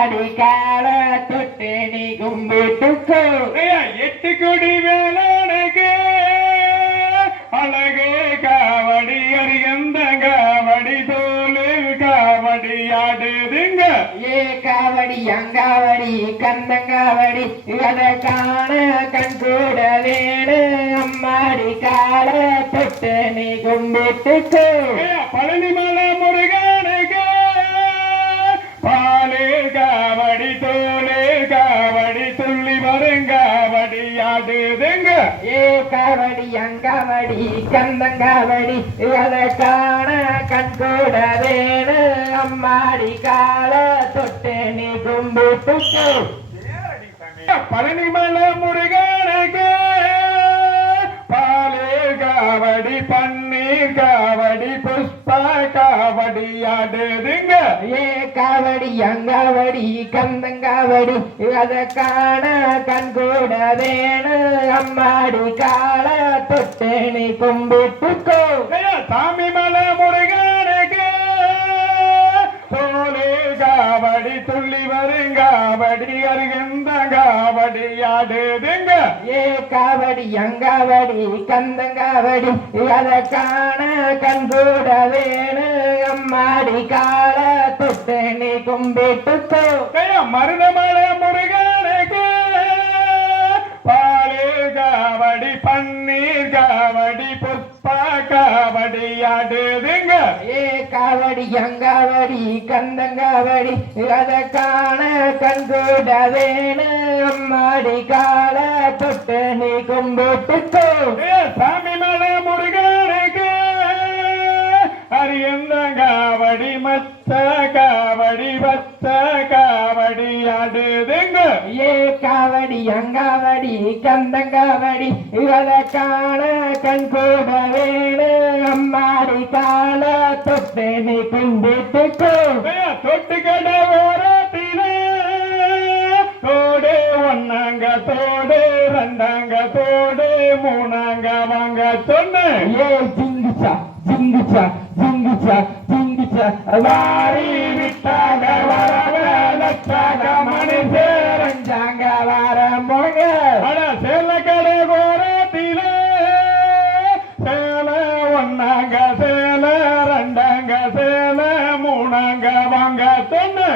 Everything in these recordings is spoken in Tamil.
அடிக்கால தொட்டு நீ கும்பிட்டுக்கோ 8 கோடி வேளாணுக்கு அழகே காவடி அரியந்த காவடி தோலு காவடி ஆடுதுங்க காவடி அங்காவடி கந்தங்காவடி அதை காண கண் கூட வேணு அம்மாடி கால தொட்டு நீ கும்பிட்டுக்கோ பழனிமலை முருகனுக்கு பாலே காவடி தோலே காவடி துள்ளி வருங்காவடி ஆடுதுங்க காவடி அங்காவடி கந்தங்காவடி அதை காண கண் கூட வேணு அம்மாடி கால தொட்டு நீ கும்பிட்டுக்கோ பழனிமலை முருகனுக்கு பாலே காவடி பன்னீர் காவடி புஷ்பா காவடி ஆடுதுங்க காவடி அங்காவடி கந்தங்காவடி அதை காண கண் கூட வேணு அம்மாடி கால தொட்டு நீ கும்பிட்டுக்கோ சாமி மலை முருகனுக்கு தோலே காவடி துள்ளி வருங்காவடி அருகந்த காவடி ஆடுதுங்க காவடி அங்காவடி கந்தங்காவடி அதை காண கண் கூட வேணு அம்மாடி கால தொட்டு நீ கும்பிட்டுக்கோ மருதமலை முருகனுக்கு பாலே காவடி பன்னீர் காவடி புஷ்பா காவடி ஆடுதுங்க காவடி அங்காவடி கந்தங்காவடி அதை காண கண் கூட வேணு அம்மாடி கால தொட்டு நீ கும்பிட்டுக்கோ சாமி மலை முருகனுக்கு அரியந்த காவடி மத்த காவடி பத்த காவடி ஆடுதுங்க காவடி அங்காவடி கந்தங்காவடி அதை காண கண் கூட வேணு அம்மாடி கால தொட்டு நீ கும்பிட்டுக்கோ தொட்டு கட ஓரத்திலே தோடு ஒன்னாங்க தோடு ரெண்டாங்க தோடு மூணாங்க வாங்க சொன்ன ஜிங்குச்சா ஜிங்குச்சா ஜிங்குச்சா ஜிங்குச்சா வாரி விட்டாக வரவ லட்சாக மணி சேரஞ்சாங்க வாரம் போங்க சேல கடை ஓரத்திலே சேல ஒன்னாங்க சேல ரெண்டாங்க சேல மூணாங்க வாங்க சொன்ன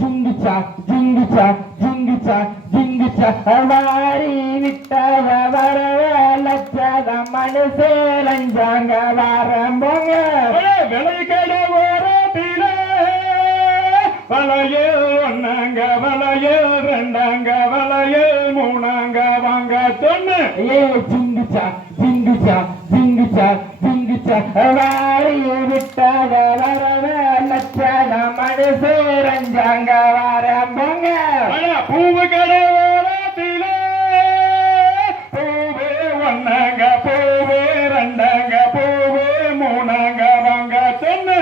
ஜிங்குச்சா ஜிங்குச்சா ஜிங்குச்சா ஜிங்குச்சா வாரி விட்டாக வரவ லட்சாக மணி சேரஞ்சாங்க வாரம் போங்க விலை கடை ஓரத்திலே வளையல் ஒன்னாங்க வளையல் ரெண்டாங்க வளையல் மூணாங்க வாங்க சொன்ன ஜிங்குச்சா ஜிங்குச்சா ஜிங்குச்சா ஜிங்குச்சா வாரி விட்டாக வரவ லட்சாக மணி சேரஞ்சாங்க வாரம் போங்க பூவு கடை ஓரத்திலே பூவே ஒன்னாங்க பூவே ரெண்டாங்க பூவே மூணாங்க வாங்க சொன்ன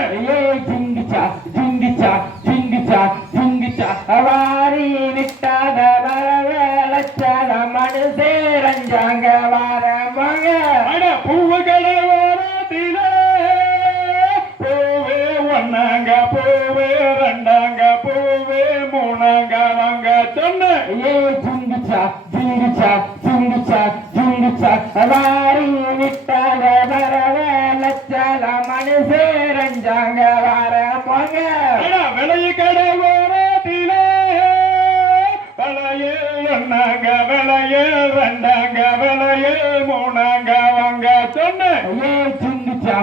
ஜிங்குச்சா ஜிங்குச்சா ஜிங்குச்சா ஜிங்குச்சா வாரி விட்டாக வரவ லட்சாக மணி சேரஞ்சாங்க வாரம் போங்க பூவு கடை ஓரத்திலே பூவே ஒன்னாங்க பூவே ரெண்டாங்க பூவே மூணாங்க வாங்க சொன்ன ஜிங்குச்சா ஜிங்குச்சா ஜிங்குச்சா ஜிங்குச்சா வாரி விட்டாக வரவ லட்சாக மணி சேரஞ்சாங்க வாரம் போங்க விலைய கடை ஓரத்திலே வளையல் ஒன்னாங்க வளையல் ரெண்டாங்க வளையல் மூணாங்க வாங்க சொன்ன ஜிங்குச்சா